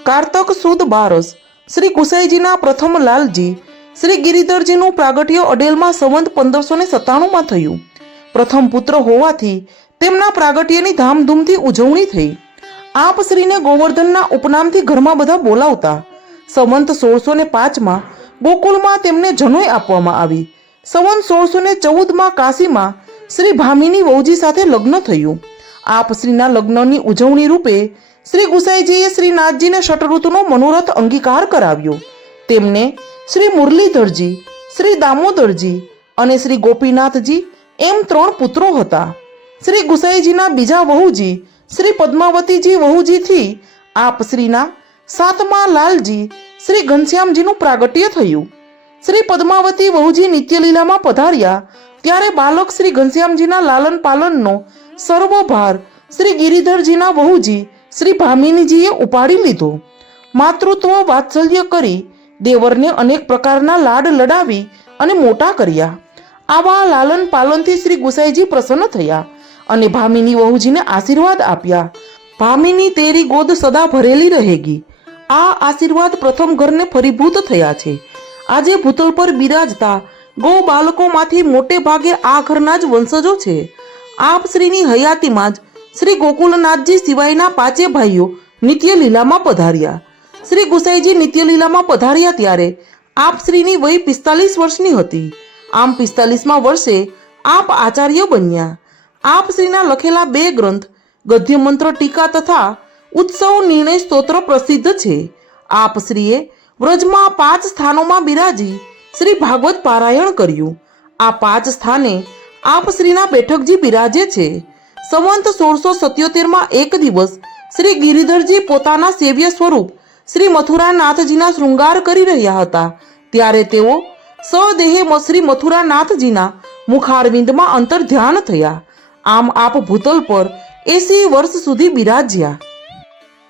કારતક સુદ બારસ શ્રી ગુસાઈજીના પ્રથમ લાલજી શ્રી ગિરિધરજીનું પ્રાગટ્ય અડેલમાં સંવંત 1597માં થયું. પ્રથમ પુત્ર હોવાથી તેમના પ્રાગટ્યની ધામધૂમથી ઉજવણી થઈ. આપ શ્રીને ગોવર્ધનના ઉપનામથી ઘરમાં બધા બોલાવતા. સંવંત 1605માં ગોકુળમાં તેમને જનોઈ આપવામાં આવી. સંવંત 1614માં કાશીમાં શ્રી ભામિની વહુજી સાથે લગ્ન થયું. આપ શ્રીના લગ્નની ઉજવણી રૂપે શ્રી ગુસાઈજીએ શ્રીનાથજીને ષટઋતુનો મનોરથ અંગીકાર કરાવ્યો. તેમને શ્રી મુરલીધરજી, શ્રી દામોદરજી અને શ્રી ગોપીનાથજી એમ 3 પુત્રો હતા. શ્રી ગુસાઈજીના બીજા વહુજી શ્રી પદ્માવતીજી વહુજીથી આપ શ્રીના 7મા લાલજી શ્રી ઘનશ્યામજીનું પ્રાગટ્ય થયું. શ્રી પદ્માવતી વહુજી નિત્યલીલામાં પધાર્યા ત્યારે બાલક શ્રી ઘનશ્યામજીના લાલન પાલનનો સર્વભાર શ્રી ગિરિધરજીના વહુજી શ્રી ભામિનીજીએ ઉપાડી લીધો. માતૃત્વ વાત્સલ્ય કરી દેવરને અનેક પ્રકારના લાડ લડાવી અને મોટા કર્યા. આવા લાલન પાલનથી શ્રી ગુસાઈજી પ્રસન્ન થયા અને ભામિની વહુજીને આશીર્વાદ આપ્યા. ભામિની તેરી ગોદ સદા ભરેલી રહેગી. આ આશીર્વાદ પ્રથમ ઘરને ફરીભૂત થયા છે. આજે ભૂતળ પર બિરાજતા ગૌ બાળકોમાંથી મોટે ભાગે આ ઘરના જ વંશજો છે. આપ શ્રીની હયાતીમાં જ શ્રી ગોકુલનાથજી સિવાયના 5 ભાઈઓ નિત્ય લીલામાં પધાર્યા. શ્રી ગુસાઈજી નિત્ય લીલામાં પધાર્યા ત્યારે આપ શ્રીની વય 45 વર્ષની હતી. આમ 45મા વર્ષે આપ આચાર્ય બન્યા. આપ શ્રીના લખેલા 2 ગ્રંથ ગદ્ય મંત્ર ટીકા તથા ઉત્સવ નિર્ણય સ્તોત્ર પ્રસિદ્ધ છે. આપ શ્રીએ વ્રજમાં 5 સ્થાનોમાં બિરાજી શ્રી ભાગવત પારાયણ કર્યું. આ 5 સ્થાને આપ શ્રીના બેઠકજી બિરાજે છે. સંવંત 1677માં એક દિવસ શ્રી ગિરિધરજી પોતાના સેવ્ય સ્વરૂપ શ્રી મથુરાનાથજીના શૃંગાર કરી રહ્યા હતા ત્યારે તેઓ સદેહે શ્રી મથુરાનાથજીના મુખારવિંદમાં અંતર ધ્યાન થયા. આમ આપ ભૂતલ પર 80 વર્ષ સુધી બિરાજ્યા.